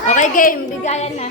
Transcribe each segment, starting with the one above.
Okay, game. Bigayan na.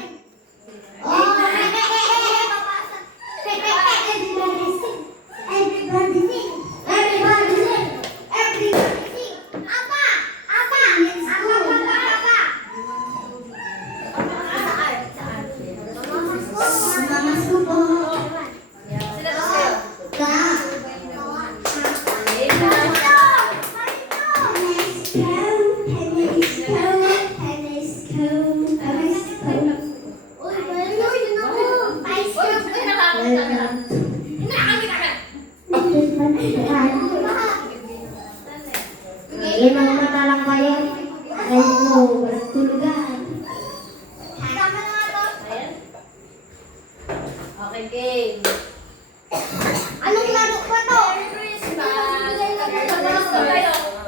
Yan ang mata lang kayo. Ay mo, walang tulugan. Okay, game. Anong laro pa to?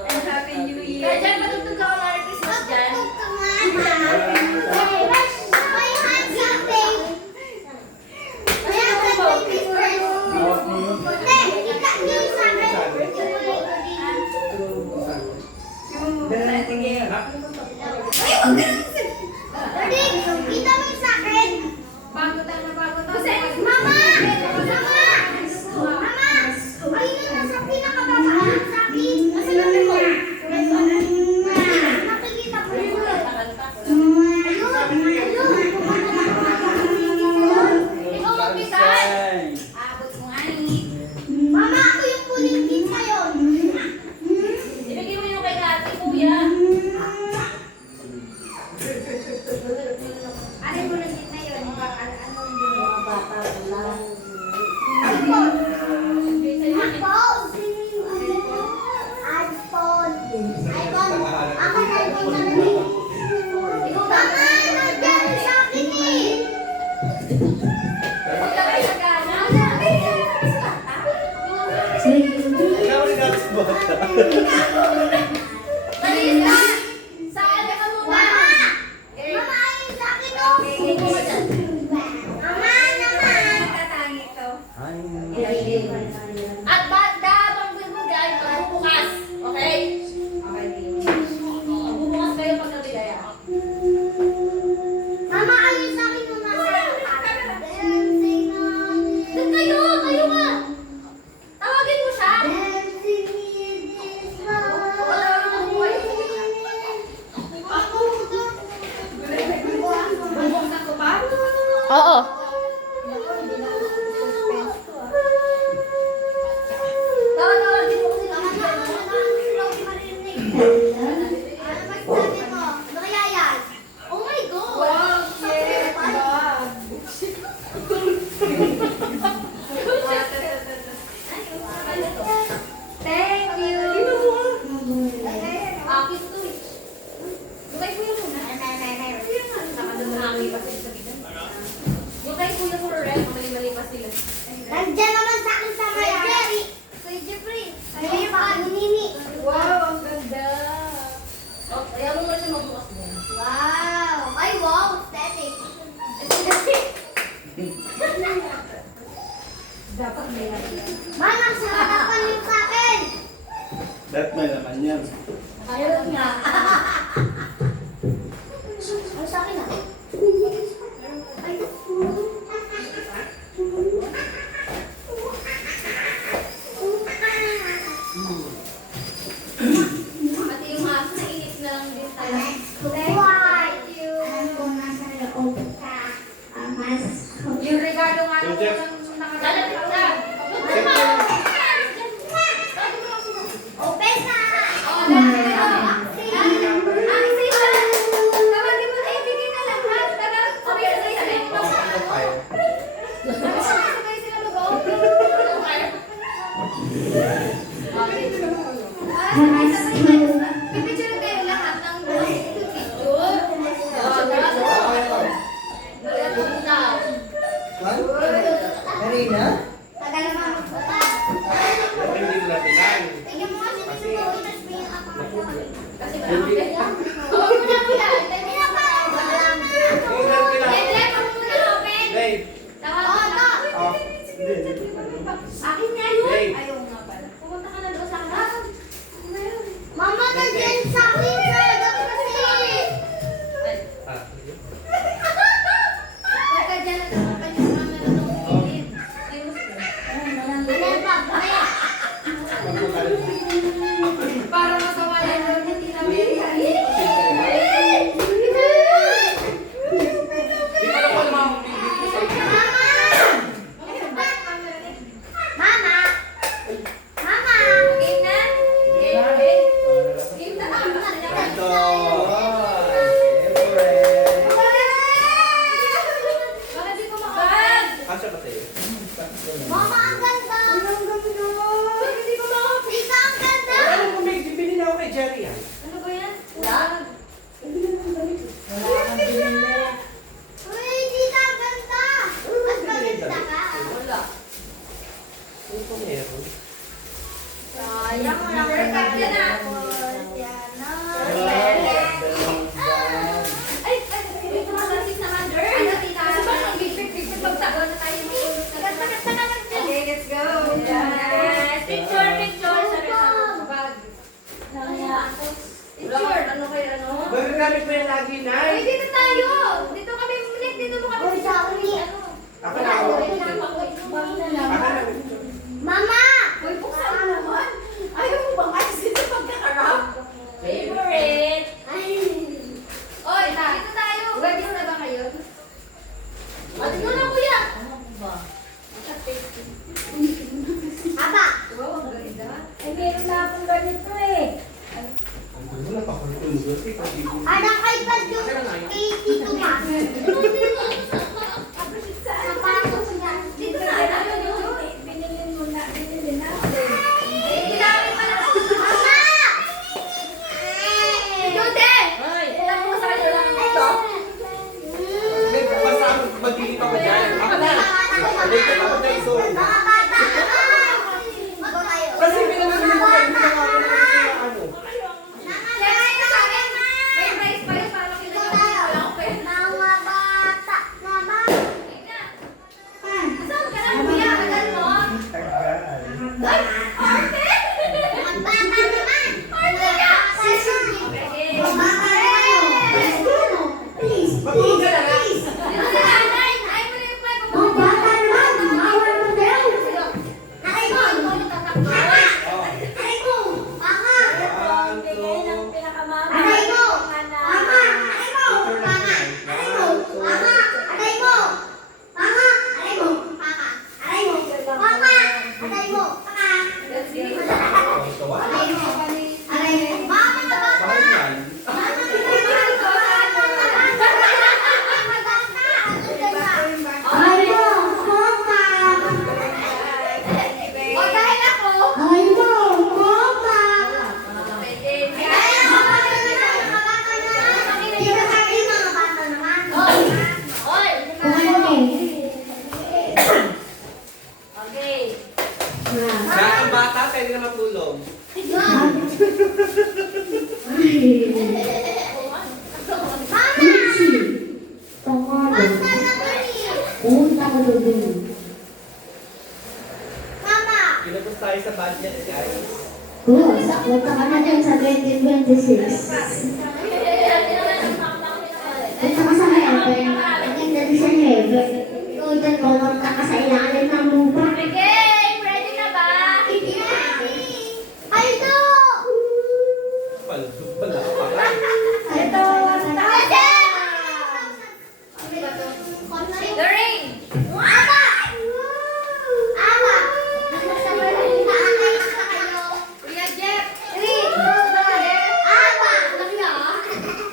And Happy New Year. Kaya dyan, matutog ako Merry Christmas dyan. Kita mo yung sakin. Bago tayo na bago to. Mama! Ayun na sa pinakababaan sa akin. Nasaan na mo? Nakikita ko yun. Ikaw magpisan. Abot mo nga ni. Mama, ako yung puling din ngayon. Ibigay mo yung kay ate, kuya. Ano yung puling din ngayon? Mga bata lang. iPhone. Ako na iPhone na rin. Mama, nandiyan sa akin eh. Ilagay sa gana. Ikaw rin ako sa bata. Marisa! Saan ka muna? Mama, ayun sa akin oh. Mama naman. Tatangi to. Ay. At banda, pagbibigay, pagbubukas. Okay? Okay, pagbubukas kayo pag nabigay ako. Mama, ayun sa akin nung nasa dancing on Doon kayo! Kayo nga! Tawagin mo siya! dancing in this Wala namang buhay. Bubuksan ko pa? Oo. Tawagin mo kasi Ano kaya yan? Oh my God! Wow, Thank you. Akin to eh. Yung kay kuya muna. Nakadumami pa sila sa bidan. Yung kay kuya mo rin, mali-mali pa sila. Nandiyan naman sa akin sa may Jerry. Kay Jeffrey. Ay, Nini. Wow, ang ganda. Oh, kaya mo na siya magbukas din. Wow! Ay, wow! Aesthetic. Dapat may natin. Manang, sa harapan yung sa akin. That may naman yan. Ayun nga. Ano sa akin ah? Ay, Pati yung aso, nainit na lang din tayo. Thank you. Alam ko nasa loob ka. Mas Yung regalo nga So, Jeff. nakalapit na. open na! Oh, dahil Nagagamit mo yan lagi, Ay, Nay. dito tayo. Dito kami, dito mo kami. Uy, sorry. Ako na ako. Ako na. Mama! Uy, buksan mo naman. Ayaw mo bang alisin sa pagkakarap? Favorite. Ay. Oy, dito tayo. Ready na ba kayo? Ate ko na, kuya. Ano ba? Aba! Wow, ang ganda. Ay, meron na akong ganito eh. Wala pa ko tulog. Anong iPad yung kay Tito Ma? Sapatos niya. Dito na, ano dito? Binili mo na, binili na. Eh, kailangan pa na. Mama! Jude! Ilan mo sa kanila lang ito? May basta magiging ako dyan. Ako na. Later ako dyan, so. Mga bata! Kasi pinanagin mo kayo na ano. Lagay na sa akin. May price pa rin para makilala ko. Wala akong pera. Mga bata! Mama! Saan ka lang, kuya? Tagal mo. Ay, arte! Magbata naman! Arte ka! Please, Matulog ka na nga. please! Dito si nanay. Ay, mo na yung mic. Magbata naman! Mawal mo daw! Aray mo! Tatakbo. Aray mo! Mama! Bigay ng Aray mo! Mama! Aray mo! Mama! Aray mo! Mama! Aray mo! Mama! Aray mo! Mama! Aray mo! Mama! Aray mo! Mama! Aray mo! Aray mo! Mama na bata! Bakit yan? Aray mo! Mama! O, dahil ako. Aray mo! Mama! Pwede. Ay, mga bata naman! Mga bata naman! Dito sa akin, mga bata naman! Oy! Okay. Na ang bata, pwede na matulog. Basta na Mama! Kinapos tayo sa budget, guys. Punta ka na dyan sa 2026. Punta ka sa heaven. Maganda din sa heaven. Ikaw dyan, pumunta ka sa ilalim ng lupa. Okay, ready na ba? Ay, ito! Wala pa. Ito! The ring! Aba! Aba! Kuya Jeff! Aba!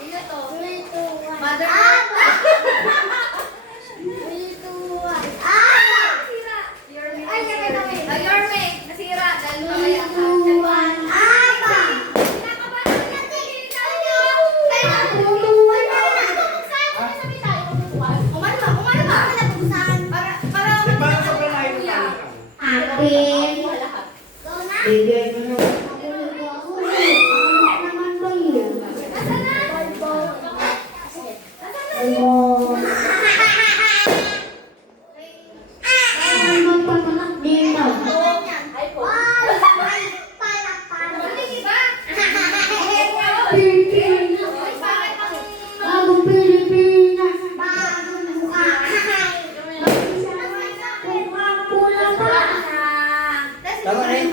Sino to? Mother Aba! Aba! Nasira. Your mate. Ay, Your mate. Nasira. Dahil mamaya ka. Aba! Kinakabahan ka na. Para sa palayo na tayo. Happy! Bigay mo na ako. Ano naman ba yun? Oh. Ano magpapanak dito? Pilipinas! Bagong Pilipinas! Bagong mukha! Pula pa! Tama na yun.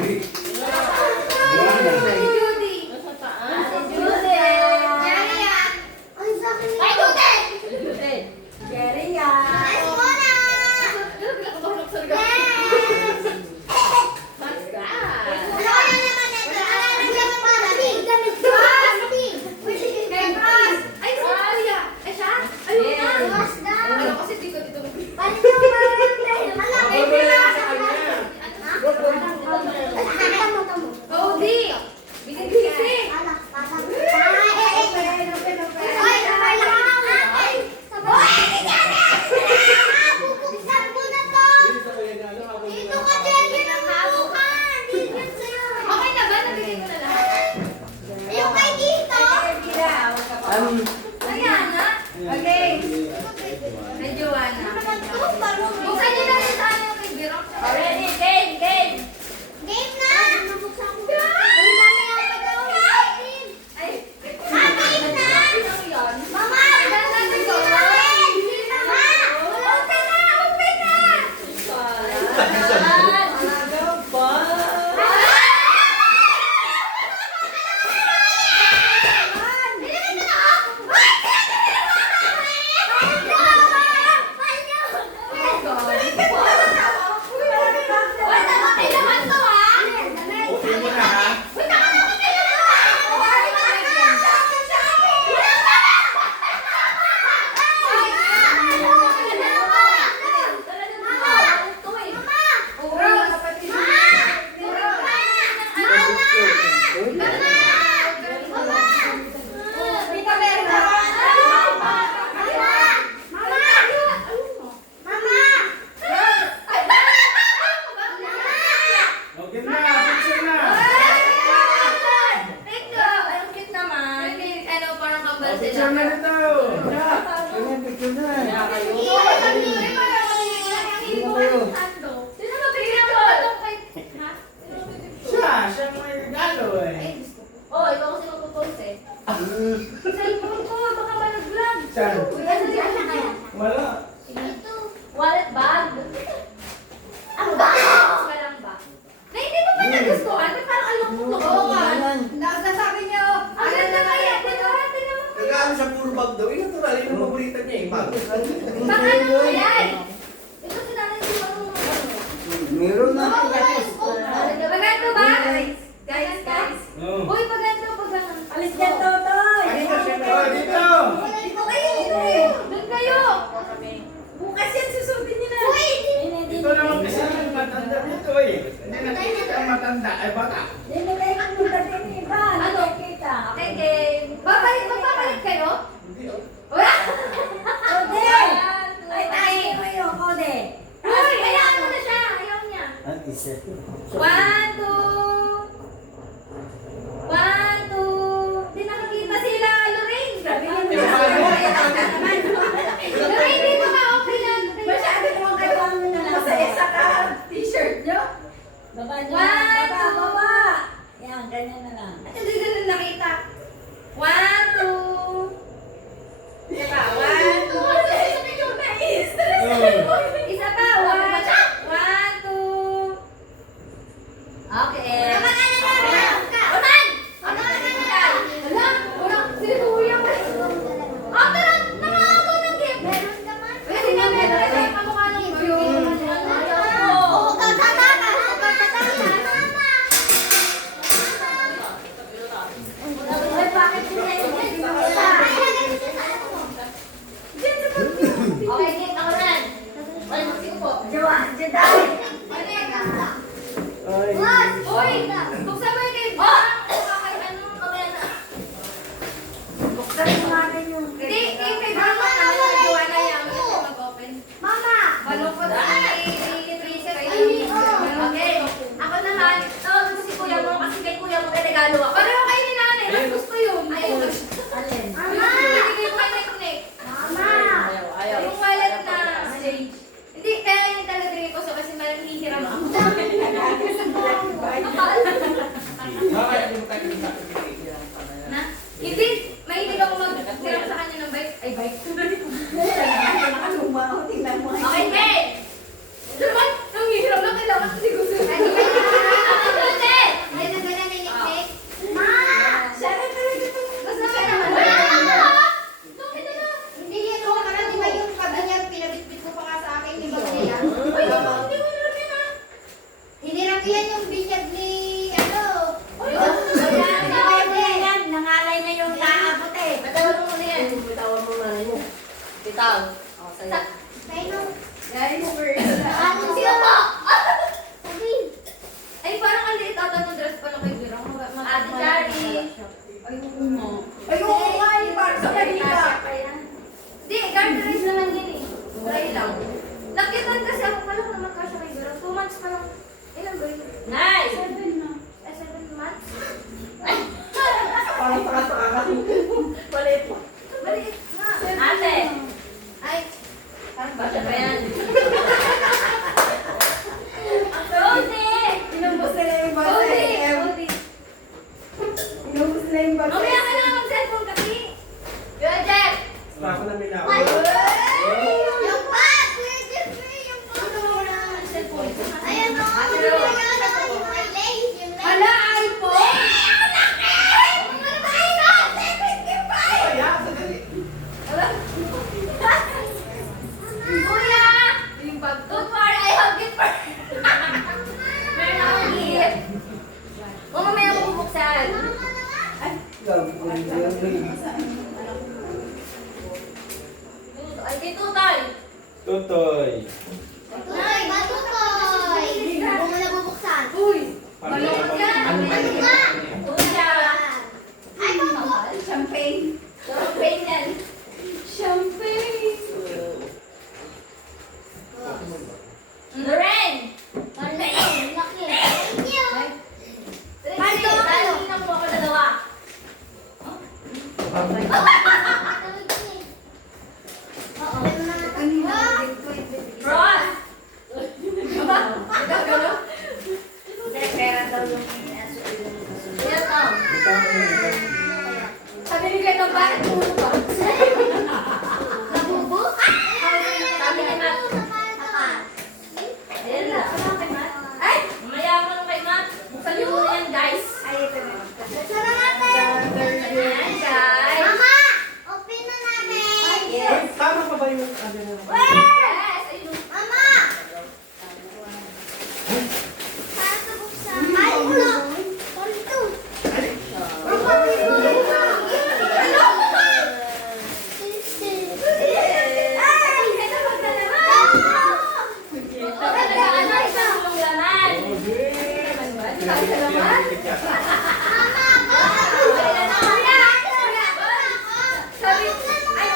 Ang sakit nito. Ay, muna! Ano kaya naman ito? Alalagyan mo ba? Damit ko! Bukas daw! Paano ba? Alam, Ako mo na lang sa kanya. Tamo. Goldie! Bising-bising! Alak, alak. Ay, sabay lang ako. Ay, sabay. Bubuksan ko na to. Bilis ako yan. Ano, ako na Dito lang. ka, Jerry, ng habukan. Bigyan sa'yo. Okay na ba? Nabigay ko na lahat? Yung kay dito. Ayan na. Okay. Kay Joanna. Buksan niyo na rin sa ano kay Biro. Ready, game, game. Game na. Bubuksan ko. Uy, mamaya pa daw. Ay, Game na. Picture na nito. Picture na. Sino ba bigyan mo? Ha? Siya may regalo eh. Oh, ikaw kasi magpo-post eh. Cellphone ko, baka malaglag. Saan? Wala. Wallet bag. Ang bag! Walang bag. Na hindi mo ba nagustuhan? Ba't parang alok mo to? Oo nga. Nasasabi niyo, ang ganda kaya, tinawaran din naman kayo. Nag-ano siya puro bag daw. Yung natural, yung paborito niya eh. Bag. Baka ano mo yan? Ito si nanay di marunong ano. Meron na. Maganda ba? Guys. Oh. Uy, paganda, paganda. Alis dyan, Totoy! Dito siya na. Oh, dito. Dito kayo, dito eh! Doon kayo. Bukas yan, susundin niyo na! Uy! Ito naman kasi ang matanda nito eh. Hindi nakikita ang matanda. Ay bata. Hindi na kayo pumunta din eh, ba? Ano? Kita. Okay, game. Magpapalit kayo? Hindi oh. Wala. Kode! Ay, tayo mo yung kode! Uy, hayaan mo na siya. Ayaw niya. Ang isa. 1, 2. 1, 2. Di nakakita sila, Lorraine. Grabe yun. Lorraine, dito ka. Okay lang. Masyado naman kayo ang nasa ka t-shirt nyo. Baba nyo. One, Baba, two. baba. Yan, ganyan na lang. At hindi na nakita. 1, 2. Teka, 1, 2. Isa pa, 1, 2. Okay. Unan! Hala, wala. Sinusuya mo. Ah, tara! Nakakato ng gift. Kasi nga meron kasi kamukha ng video. Oo, tatama ka. Ay, bakit sila yung Okay, game. Ako rin. Wala magsiupo. Jawa, Jaday. Ay. Uy! Buksan mo yung game. Oh! Okay, ano? Mamaya na. Buksan mo natin yung Hindi, kay Mama na nagawa na yan. Mag-open. Mama! Malungkot si Tracy. Okay. Ako naman, tawag ko si kuya mo kasi kay kuya mo regalo ako. Pareho kayo ni nanay. Mas gusto yun. Ay, ito. Alin? Mama! Binigay ko kay Connect. Mama! Yung wallet na stage. Hindi, kaya yung talaga ko so kasi malang hihiram ako. Bakit yung tayo sa Na? Hindi, mahilig ako mag-hiram sa kanya ng bike. Ay, bike. Nakaluma ako, tingnan mo. Okay, Ben! Naman, nung hihiram lang kailangan ko siguro. Ay, nagala na yung cake. Ma! Siya na talaga itong... Basta ka naman. Wala! Bakit na? Hindi yan ako na, di ba yung kaba niya, pinabitbit ko pa nga sa akin, di ba kaya? Uy, hindi mo hiram yan ah. Hinirap yan yung bisyag ni, ano? Uy, Yan, nangalay na yung taabot eh. Matawan mo muna yan. Bitawan mo na yun. Bitaw. Ako sa'yo. Tayo. Guys, Ano siya po? Sabi. Ay, parang ang liit ata ng dress pala kay Birang. Ate Jari. Ay, oo nga, parang sa kanila. Di, garterized naman yun eh. Try lang. Nakitan kasi ako pa lang naman kasya kay Birang. 2 months pa lang. Ilan ba yun? Nice! 7 na. 7 months? Ay! Parang taka-taka ka. Palit mo. Maliit na. Ate! Ay! Parang basya pa yan. Rode! Inubos nila yung basa. Rode! Inubos nila yung basa. Mamaya ka na mag-cellphone kasi. Yun, Jeff! Ako na may Ay! Yung bag! Kuya Jeffrey, yung bag! Cellphone. Ayan o! Yung may lace, yung lace. Hala, iPhone! Ay, ah, sadali. Kuya! Yung bag. Don't worry, I have gift for... Meron akong gift. O, mamaya ko bubuksan. Ay, dito tayo. Tutoy. Ay, matutoy! Hindi mo na bubuksan. Uy! Malungkot ka. Ano ba yun? Kuya! Ay, mahal. Champagne. Champagne yan. Champagne! Loren! Laki. Thank you. Tracy, dahil hindi na po ako nagawa. yung ano na. Yes! Ayun. Mama! Para sa buksan. Ay, wala. Ito. Ang kapit mo. Ano? Ay! Ito, wag na naman. Ito talaga, ano, isang yung laman. Sabi sa laman? Sabi, ay,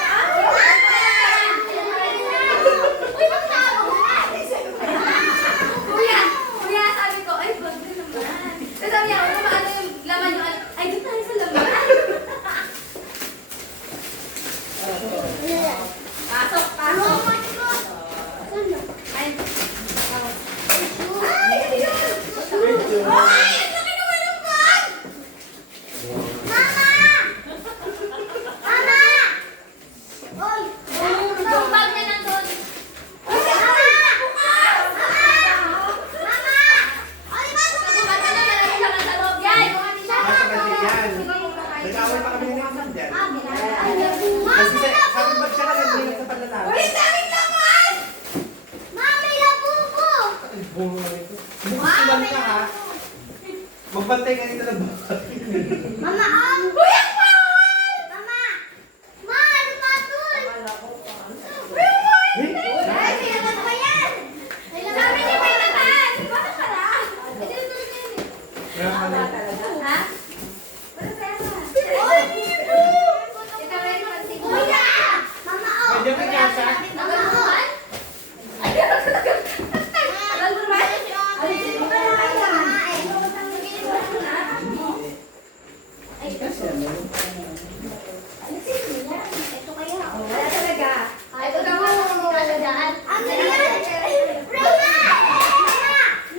Kuya, sabi ko, ay, wag na naman. Tapos sabi niya, ano maano yung laman yung, ay, doon tayo sa laman. Pasok, pasok. Ay, ay, ayun. Ay, ang laki naman ng bag! Yung bag na nandun. Ay, bukas! Bukas na naman, marami laman sa loob yan. Nasa bagay yan. Nag-away pa kami ng naman dyan. Kasi sabi ba siya ka nag-iingat sa paglalaro? Uy, daming laman! Bukas naman ka ha. Magbantay ka dito ng bahay. Mama, ang Uy, ang bawal! Mama! Ma, ano ba dun? Ay, may laman pa yan! Sabi niya may laman! Bakit pala? Ha? Wala pera. Ikaw rin naman siguro. Kuya! Mama, oh! Pwede ka kasa? Tagal mo naman? Ay, tagal mo naman? Ay, hindi mo kaya kaya. Wala talaga. Ay, ito daw ang kasadaan. Ano yan? Reyna!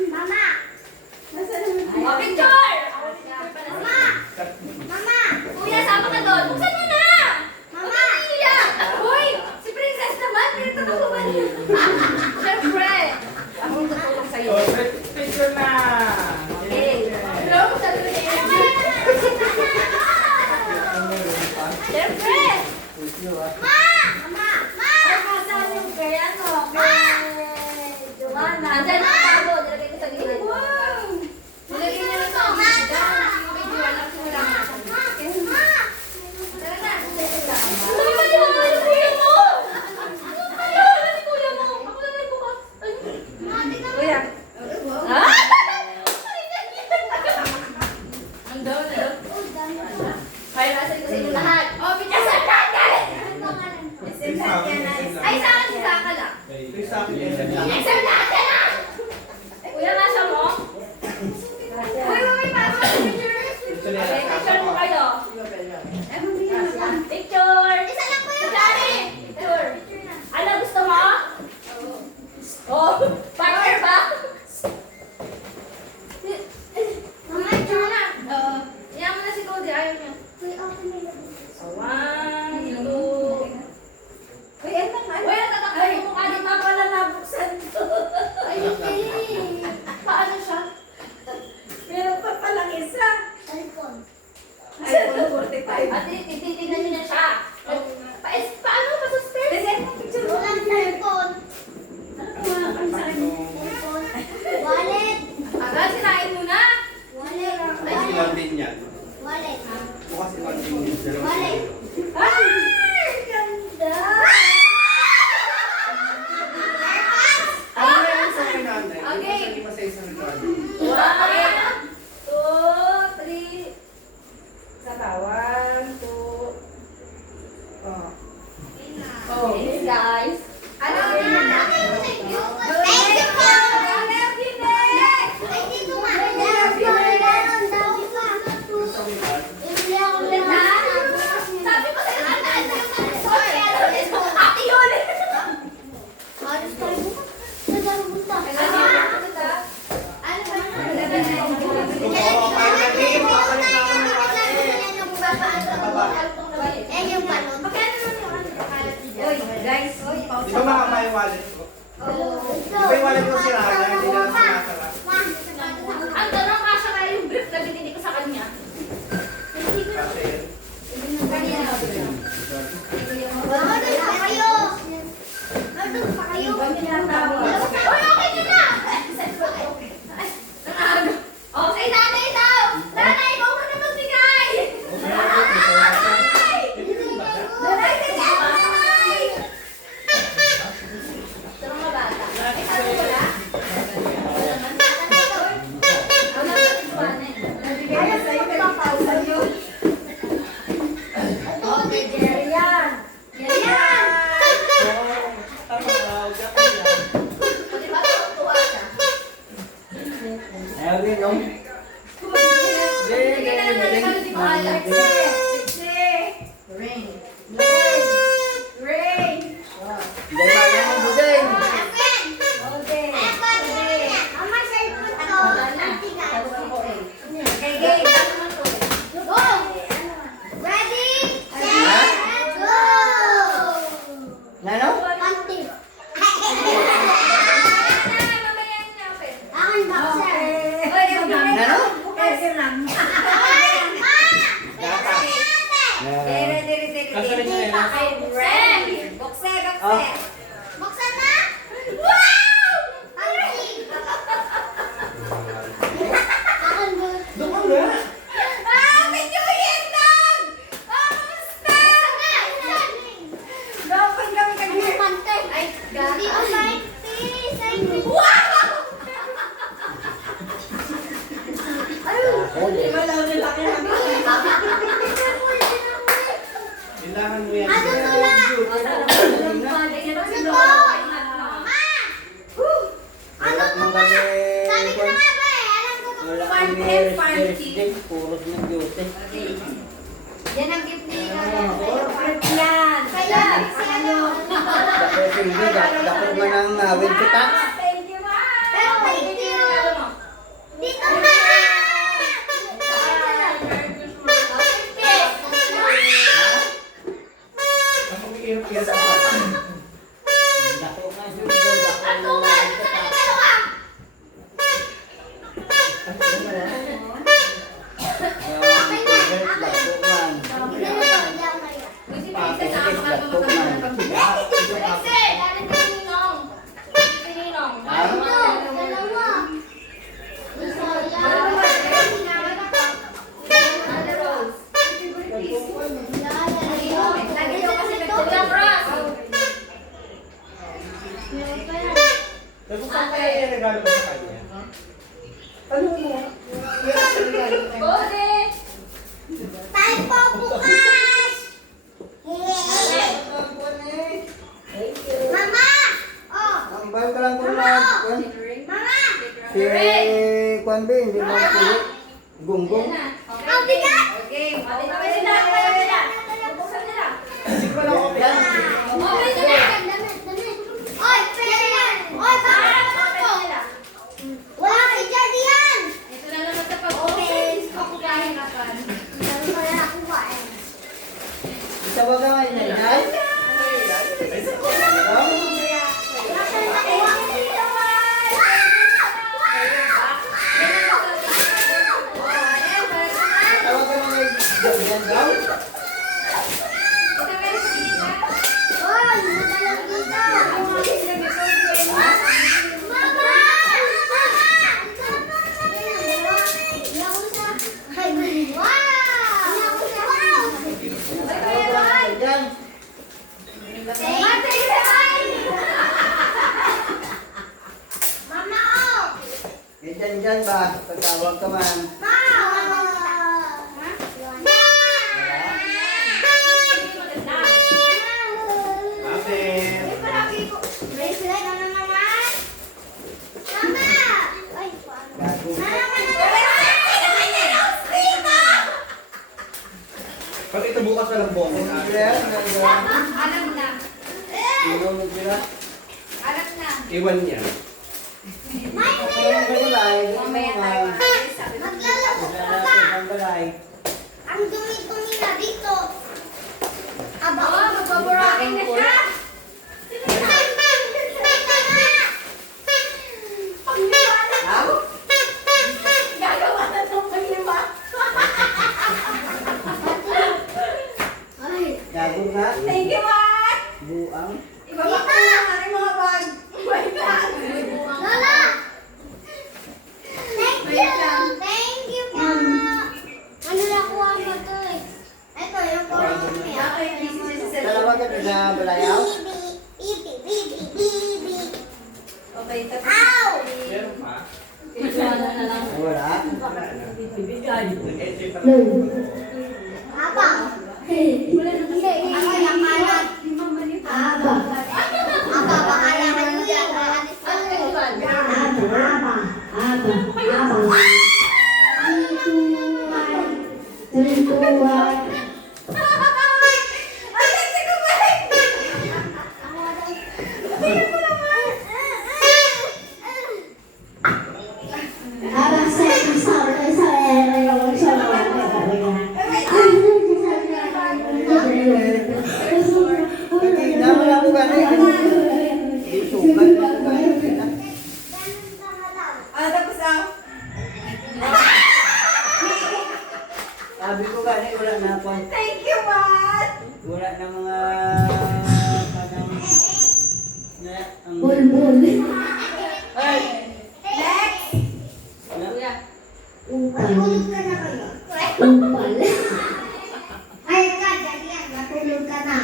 Mama! Oh, picture! Mama! Mama! Kuya, sama ka doon. Buksan mo na! Mama! Iyak! Uy! Si Princess naman! Pinagtatakuman niya. Siyempre! Ako ang tutulong sa'yo. Oh, picture na. Okay. Hello? Sabi ko niya. Siyempre! Ma! Mama! Ma! Ay, nasaan yung kay ano? Kay Joanna. Andyan ang tabo. Nilagay ko sa gilid. Wow! Nilagay niya lang sa gilid. Yung kay Joanna. Kasi wala nga sa gilid. Tara na. Ano ba yung mga kuya mo? Ano kaya? Ano si kuya mo? Ako lang nagbukas. Kuya. Ah! Ang daw na daw. Kaya nasa ito sa inyo lahat. Oh, pinasan natin! Ay, sa akin, sa akin lang. Please sa akin yan. Pinasan natin ah! Kuya, nasa mo? Uy, para sa picture. Okay, picture mo kayo. Picture! Isa lang po yun. Dali! Picture. Ano, gusto mo? Oh, partner ba? Mama, ito na. Iyan mo na si Cody, ayaw niya. Uy, open na yun. So, 1, 2. Uy, eto nga. Uy, natatakbo yung mukha ni Mama lang nabuksan to. Ay, Paano siya? Meron pa palang isa. cellphone. iPhone 45. At titignan niyo na siya. Paano pa suspense? Picture mo. Walang cellphone. Ang sakit. Cellphone. Wallet. Agad, sinain mo na. Wallet. Ay, si Martin yan. Wallet. Bukas si Martin yan. Dalawa Wallet. sila. Ay! Ganda! Ano na yan sa akin, nanay? Okay. Hindi pa sa isang regalo. 1, 2, 3. Saka 1, 2. Oh. Oh, yes, guys. Ano? Thank you po. Ay, dito nga. Meron daw pa. Bibili ako ng Sabi ko sa'yo, tandaan mo yung sorry, ate yun! Alis tayo bukas. Saan punta? Ano ba? Eh, yung balon. Uy, guys. Di ba makapa yung wallet ko? Di ba yung wallet ko sila? Hindi na lang sinasara. Ang tanong, kasya kaya yung brief na binili ko sa kanya. Kasi yun. Kanina. Kayo. yung... Ba't tinatawa? Uy, okay ka na! Okay, nanay daw! Nanay, ikaw ka na magbigay! Nanay, sige! Nanay! Ito mga bata. Eh, sabi ko na? Ang nagtitiwanan. Nabigay na sa'yo, nagpapausan yun. Okay, Jerry yan. Jerry yan! O, diba, tuwa siya? Ayaw din, no? Sige na lang natin pala di mo alam. Ring. Ring. Hindi ba yan ang budeng? Okay. Mama, cellphone to. Wala na. Tapos ako eh. Okay, game. Ano naman to eh? Go! Ready, set, go! Nano? Panty. Mamaya niya, Pet. Akin boxer. Oy, yung Nano? Buksan na! Wow! Panty. Akin boxer. Doon nga. Happy New Year, Dog! Kamusta? Dapat kami Ano yung panty? Ay, Hindi ko safety. Safety. Wow! Kailangan mo yan. Ano to na? Wala nang kami. Sabi ko na nga ba eh. Alam ko to. Wala kami resting. Puros ng Diyos. Yan ang gift ni Yan. Kaya, ano? Dako hindi. Dako man ang awin kita. Thank you, Ma! Pero thank you. Dito na! Ako may iyak ako. Dako nga siya. Dako Ako man ba? ang Sa kita. dalawa. Dako man. Hindi na to. Hindi ako maya. Si Princess, nakakatawa kami ng pagbigas. Princess, dali si Ninong. Si Ninong. Dalawa. Gusto ko yan. Ate Rose. Yan. Lagi daw kasi nagtulang Ross. Tapos saan kaya regalo ko sa kanya? Bode! Tayo po bukas! Mama! Oh! Ang bayo ka lang kung mag... Mama! Si Kwan B, hindi mo pili. Gunggong. Ang bigat! Okay. Ate kami nila. Kaya nila. Buksan nila. Hindi ko lang ako yan. Okay nila. Damit, damit. Oy, pwede yan! Oy, bakit ako to? Wala si Jody yan! Ito na naman sa pag-open. Ako kaya na pa. Sabi ko na nakuha eh. Isa ba ka ngayon na yan? Wala siya nakuha. Tawag ka na ngayon. Yan daw? Oy, nadalag dito. Mama! Mama! Yan. Dyan ba? Pagtawag ka man. Ate. Gago. Pag ito bukas na lang boses ate. Yan. Alam na. Ino mo sila. Alam na. Iwan niya. Kaya ka balay. Mamaya tayo. Sabi mo. Ang balay. Ang dumi-dumi na dito. Aba, Oh, magbaburakin na siya. Gagawa na itong paglima. Gago nga. Thank you, Ma. Buang. Ibaba ko na ang mga bag. daw? Okay, tapos. Ow! Meron pa? Wala na lang. Wala. Nag-enjoy pa Apa? Wala na kasi. Ako yung kalat. Aba. Aba, bakalangan mo yan. Kanina, wala ko gano'n. Sugat na ko gano'n. Tapos Sabi ko gano'n, wala na ako. thank you, Matt! Wala na mga... parang... na... ang... Ay! Next! Na- Kuya. Matulog ka na kayo. Ay, ka, dali yan. Matulog ka na.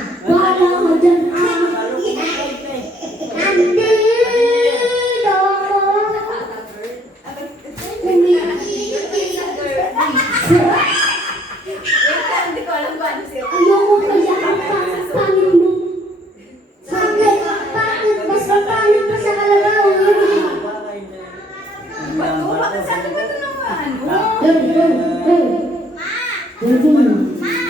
Hindi ko alam ba ano siya. Ayoko kaya ang pangit mo. Bakit? Mas mapangit pa sa kalabaw. Bakit sa akin ba ito naman?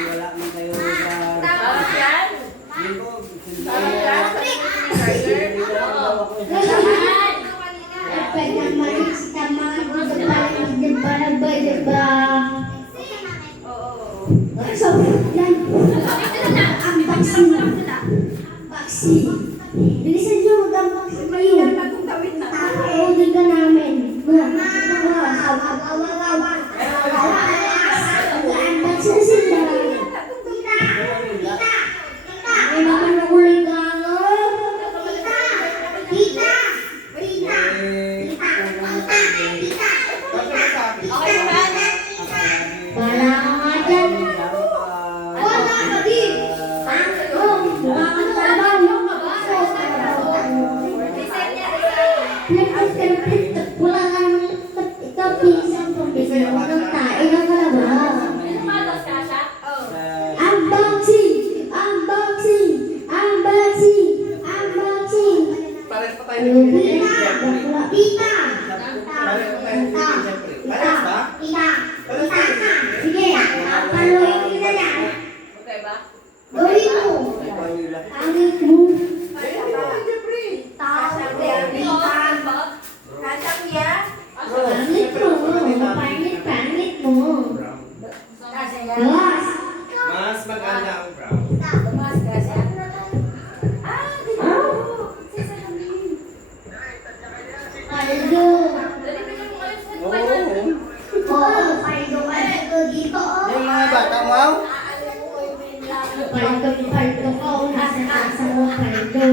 Wala man kayo sa... Tapos yan? Hindi ko... Tapos yan? Bilisan nyo, mag-unboxing kayo. Order ka namin. Unboxing na sila. Ay, naman ako lang gano. Tita! Okay, man. Wala ka nga dyan. Wala ka din. Wala ka naman. Wala ka naman. Ikaw, pinsan ko. Pinsan ng tae ng kalabaw. Matos ka siya? Oo. Unboxing! Unboxing! Unboxing! Unboxing! Pares pa tayo ng Pita! Pita! Pares pa tayo ng siyempre. Pares ba? Pita! Pita! Sige, papaluin kita yan. Okay ba? Gawin mo. Pangit mo. Pangit mo. Pangit mo. Yes. Mas maganda ang brown. Paldo. Oo. Oo, paldo, paldo dito. Yung mga bata mo? Paldo ko. Nasa taas mo, paldo.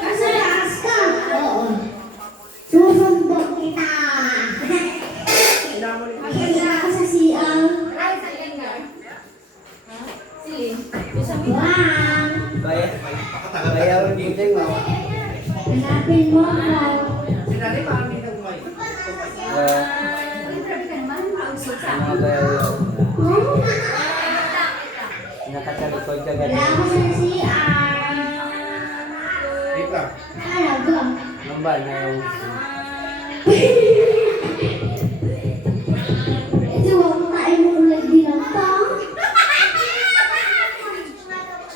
Nasa taas ka. Oo. Susumbok kita. Makikita ako sa CR. Bang! Bayawan mo din mo. Hanapin mo ako. Sinali mami ng may. Mga bayawan. Nakatalikod ka Wala ganun. ako sa CR. Wait lang. Talaga. Namba na yung... Ito, huwag mo kain mo ulit din ang tao. Ito, huwag mo kain mo ulit din ang tao.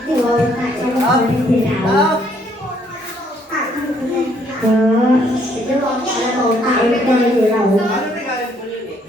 Ito, huwag mo kain mo ulit din ang tao. Ano regalan mo yun eh?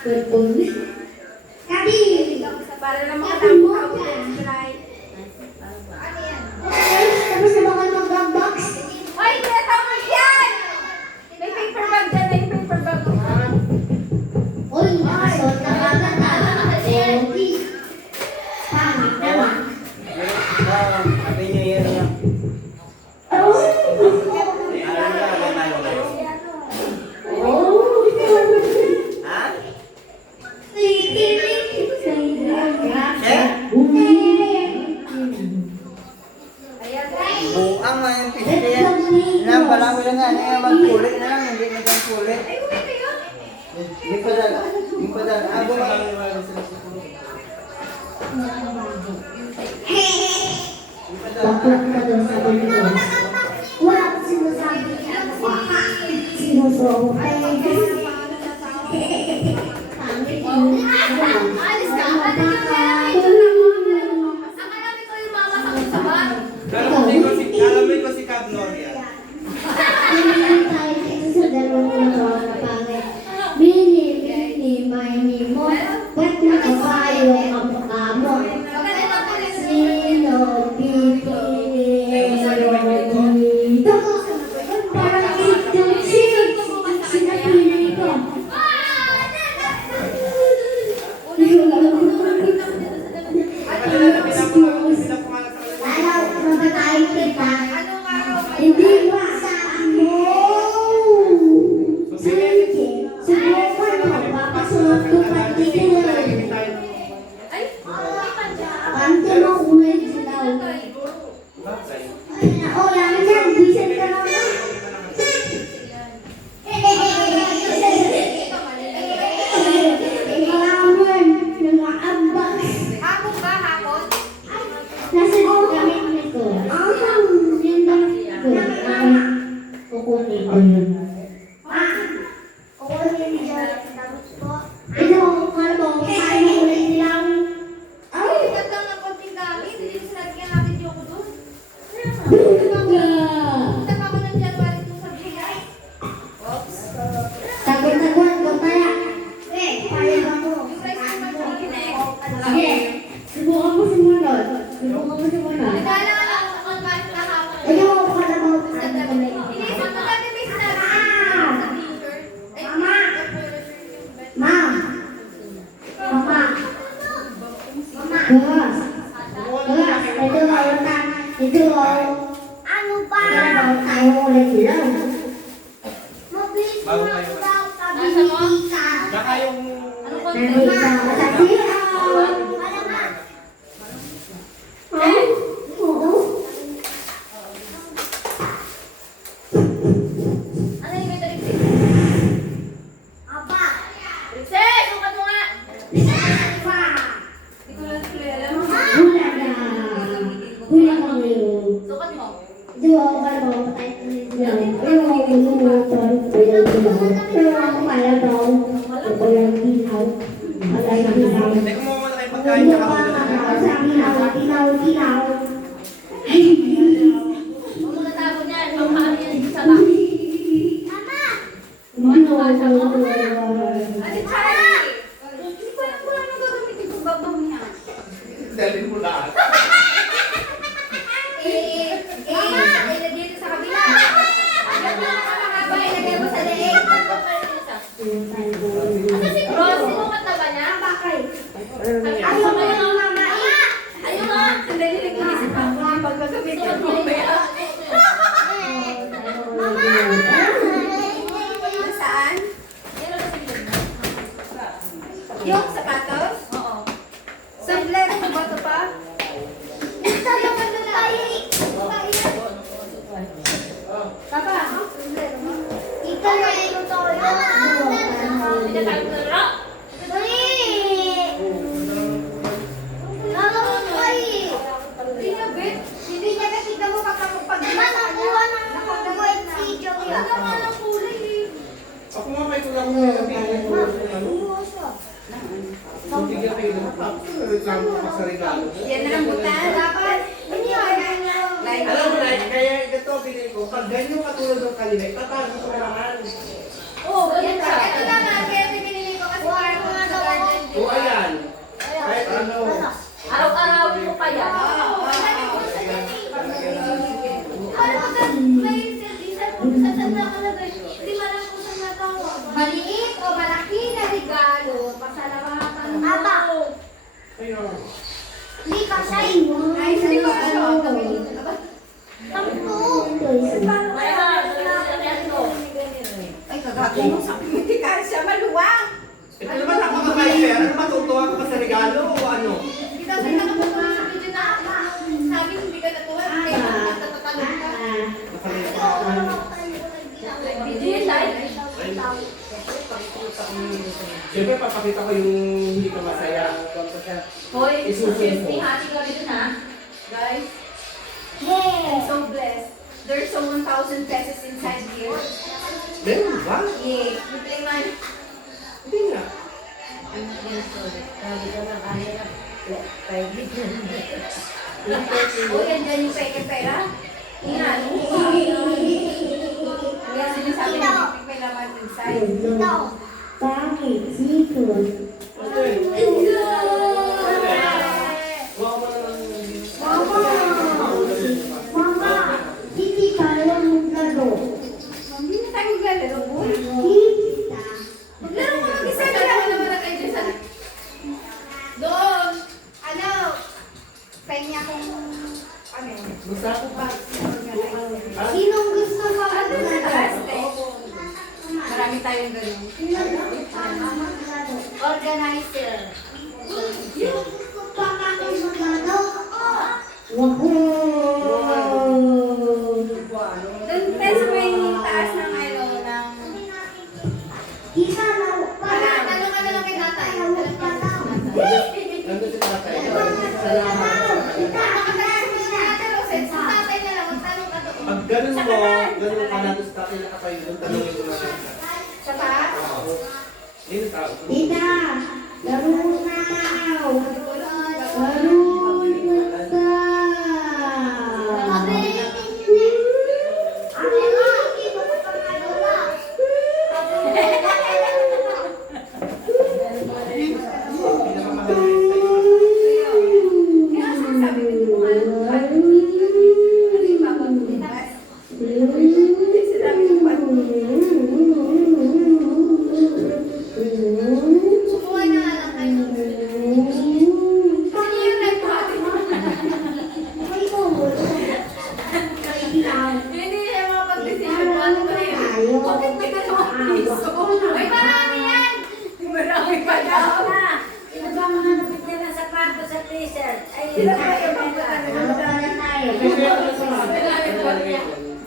Kabi! Para lang Sabi mo makatapos ka. subscribe. Ano yan? Tapos na baka mag-box? Ay, tinatapos yan! May paper bag dyan, may paper bag. Uy, nakasot na agad Pogi. Pangit naman. Sabi niya yan na. Oh! Ha? Ayan, guys. Buang nga yung piste yan. Nabala ko lang nga, magkulit na lang, hindi nagkulit. Ay, uwi kayo. Hindi pa dala. Hindi pa dala. Abo nga. Bakit ka doon sa bundok? Wala akong sinasabi. Baka sinusuot tayo. Pangit yun. Alis ka. Ano yung meron? Ito lang mo. Akala ko yung mama sa kusaban. Alam ko si Cab Gloria. Tingnan tayo dito sa dalawang ito na pangit. Mini, mo. Ba't nakapayo ang mukha mo? Maganda po rin. Sino pipili dito? Parang ito, sinapili ko. Lalaw, mabatayin kita. Anong araw kayo? Hindi ba sa mo? Sige, subukan mo. Papasunod ko pati ko. Ay, Kanto mo ulit sila. Oh, yan yan. Bisan ka lang. Kailangan mga ambak. hapon ba? Hapon? Nasa gamit nito. Yun lang ko. Kukunin ko yun. Ito, kalbo. Kain mo ulit nilang. Ay, ganda ng konting gamit. Hindi ko sinagyan natin yung ko doon. Punta pa ako ng January 2 sa July. Oops. Tagot-tagot ko kaya. Payag ako. Yung rice ko mag-connect. Sige. Subukan mo sumunod. Subukan mo sumunod. Nagala ka lang ako kahit kahapon. Ayaw ko ka na ba? Hindi, sa dati may sinabi sa t-shirt. Ay, Mama! yung Ma'am! Mama! Gus! Gus! Ito utan. Ito ano ba? Ano tayo ulit lang? Mabilis mo Bago na kayo. daw sabi Nasa ni mo? Tita. Baka yung... Anong Nandito konti? ako sa siyaw. Ano ba? Ay? Oo. Ano yung may tripsy? Aba! Tripsy! Sukat mo nga! Aba! Hindi ko lang kilala. Hula na. Hula ka ngayon. Sukat mo. Di ba ako kaya mga patay ko nito lang? Ayaw ako lumutol. Ayaw dilaw. Ayaw ako kaya daw. Ayaw dilaw. Ayaw dilaw. Hindi ko muna kayo pagkain Ayaw na ka ako. sa dilaw. Dilaw, dilaw. Huwag mo natapon yan. Pangkami yan sa back. Ate Charlie! Hindi ko alam kung ano gagamitin kong babang niya. Dali mo lahat. Dito sa kabila. Hanggang na nakakaba, ilagay mo sa leeg. Ano si Cross? Sinukat na ba niya? Bakit? Ayaw mo yung mama. Ayaw mo. Sandali lang inisip ako. Pag gagamitin ko mamaya. Saan? Yung sapatos? Oo. Sandali, ano ba ito pa? Papa, Ikaw na yung toyo. hindi na tayo nalaro. Hindi na, Bet. Hindi niya nakita mo pag Nakuha ng white si Joey. Ano nga ng kulay eh. Ako nga may kulang ko yung pinili ko. Bigyan kayo ng reklamo ka sa regalo. Yan na ang butan. Dapat. Ano yun? Alam mo na, kaya ito pinili ko. Pag ganyan katulad ng kanina, itatago ko naman. Oh, yan siya. Ito naman. Kaya pinili ko kasi para Ayun. Hindi kasi. Ay, sa'yo ba? Ano? Ay, kagato mo sa hindi ka siya maluwang. Ito naman napaka-kaiser. Ano matutuwa ka pa sa regalo o ano? Hindi daw sa'yo nakapagpapalala sa video na sabi hindi ka natuwa. Kaya natatalon ka. Video yun live. Siyempre, papakita ko yung hindi ka masaya. Hoy, Isusunod excuse mo. me, hati kami dun ha. Guys, I'm Yeah. so blessed. There's some 1,000 pesos inside here. Meron ba? Yeah. You play man. Hindi nga. Oh, yan dyan yung pera. Ingat. Kaya sinasabi na may laman inside. Ito. Bakit dito? Wow, man. Mama, hindi tayo maglaro. Hindi na tayo maglalaro, boy. Kita. Maglaro mo mag-isa. Kailangan naman na kayo dyan sa... Doon! Ano? Kanya kung... Ano yun? Gusto ko pa. Sinong gusto mo Ano sa maglaro? taas, te? Marami tayong ganun. Organizer. Yung gusto pa kami maglaro. Wow! Doon tayo sa may taas ng ano, ng... Kita na. Para, tanong ka na lang kay tatay. Nandun si tatay. Pag ganun mo, ganun ka na, tapos tatay nakatayo doon, tanongin ko na lang. Sa taas? Oo. Yun ang tao. Tita, laro na. Laro Pinakamagaling sa'yo. Kaya sinasabi ko yung mga ano yung papagpulitas? Sinabi ko ba? Subukan na nga lang kayo. Kasi yung nagpapit. Hindi siya makapag-decision kung ano ba yun. Bakit may dalawang piso? Ay, marami yan! Marami pa daw.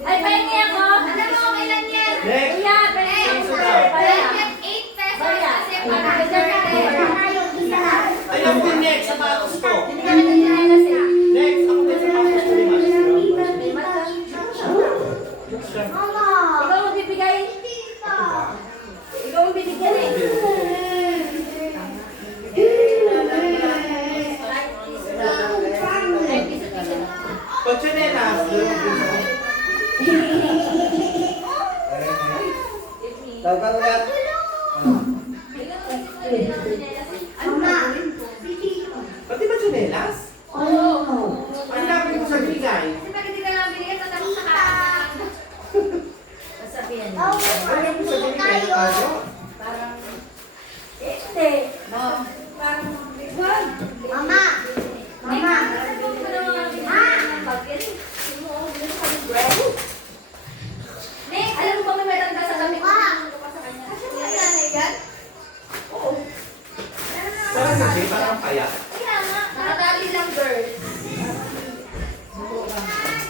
Ay, pahingi ako. Alam mo kung ilan yan? Next. Kuya, pahingi ako. Pahingi 8 pesos kasi para Ayun din next, sapatos ko. Hindi ka nagkakailas eh. Next, ako din sapatos ko. Ikaw ang bibigay. Ikaw ang bibigyan eh. Pag chinelas, Dapat ulit. pati ba chinelas? Ang dami ko sa bigay. Kasi pag hindi ka lang binigyan, tatapos na ka. Sasabihin. Ang dami ko sa bigay. Ano? Parang, hindi. Parang, wag. Mama, Mama. Next, alam mo ba may matanda sa damit ko? Kasi mo nanay yan? Oo. Parang hindi, parang paya. Kaya nga, nakatali lang girl.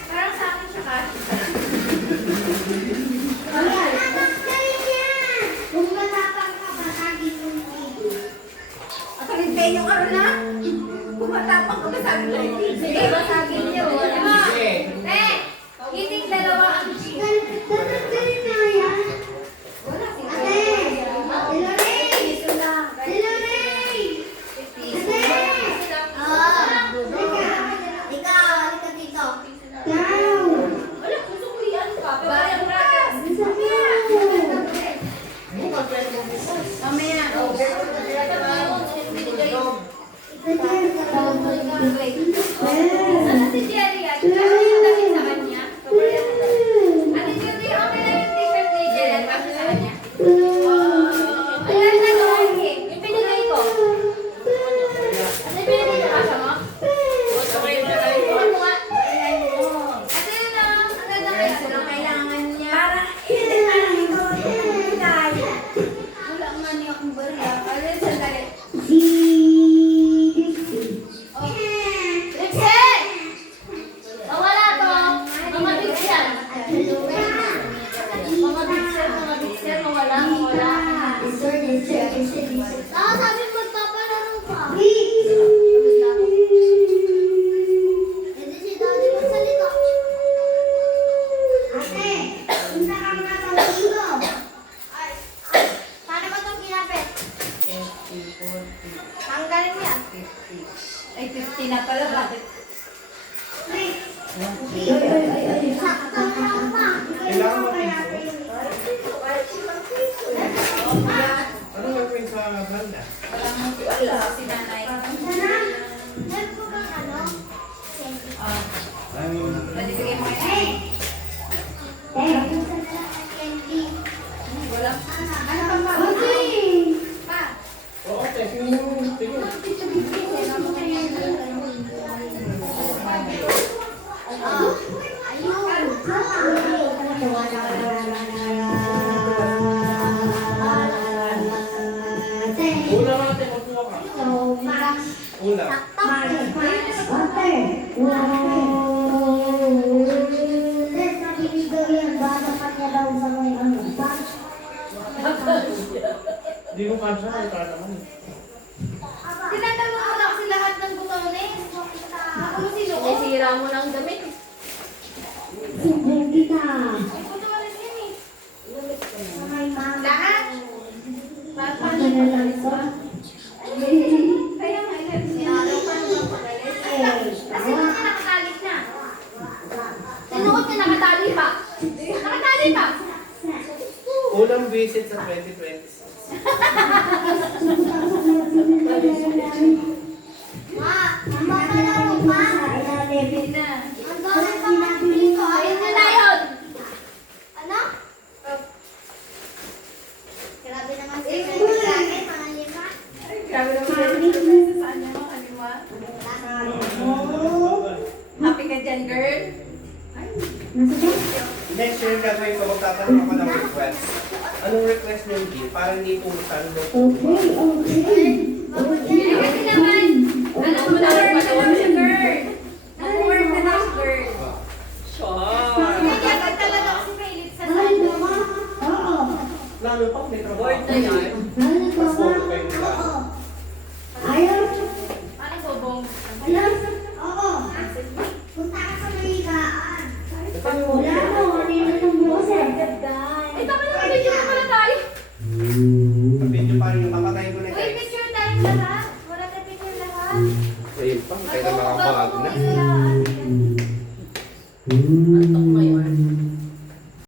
Parang sa akin siya kasi. Kung matapang ka, basagin mo yung TV. At ang hintayin yung ano na? Pumatapang ka ba sa akin? Sige, basagin niyo. Sige. Hiting dalawa ang cheese. Galing na yan. Wala, Ate, Dilore. Dilore. Halika dito. Down. Wala, gusto ko yan pa. Bayang ratas. Mamaya. Ano si Jerry yan? Ano yung damit sa kanya? Ate Judy, okay lang yung t-shirt ni Jerry. Kasi sa kanya. Ayan na to. Yung pinigay ko. Ano yung pinigay Tanggalin niya. 50. Ay, 50 na pala. Bakit? Sakto lang pa. Kailangan mapiso. Ano gagawin sa banda? Walang wala si nanay. Meron po bang ano? Ay, Nalibigay mo kayo. Eh! Gusto na lang ng candy. Wala. Ano pang bago? Pa. oo, sige. Sige. Ulam natin, magkuha ka. Ulam. Hindi ko kasya, ay para naman. Tinatalo mo na kasi lahat ng butones. Ako sino? Eh, sira mo ng damit. May butones yan eh. Lahat? Paano mo? Kaya nga, sinalo pa ng pagalit. Kasi nung nakatali na. Sinuot niya nakatali pa. Nakatali pa. Ulam visit sa 2026. Hindi na. Ayun na na yun. Ano? Grabe naman si Grabe, mga lima. Grabe naman sa ano, anima. Happy ka dyan, girl. Next year, gagawin ko, magtatanong ako ng request. Anong request niyo hindi? Para hindi po sando. Kasi naman, alam mo na work na daw siya, girl. Nag-work na daw si girl. Sure. Kaya talaga kasi mahilig sa sando. Lalo pa, may trabaho. Board na yan.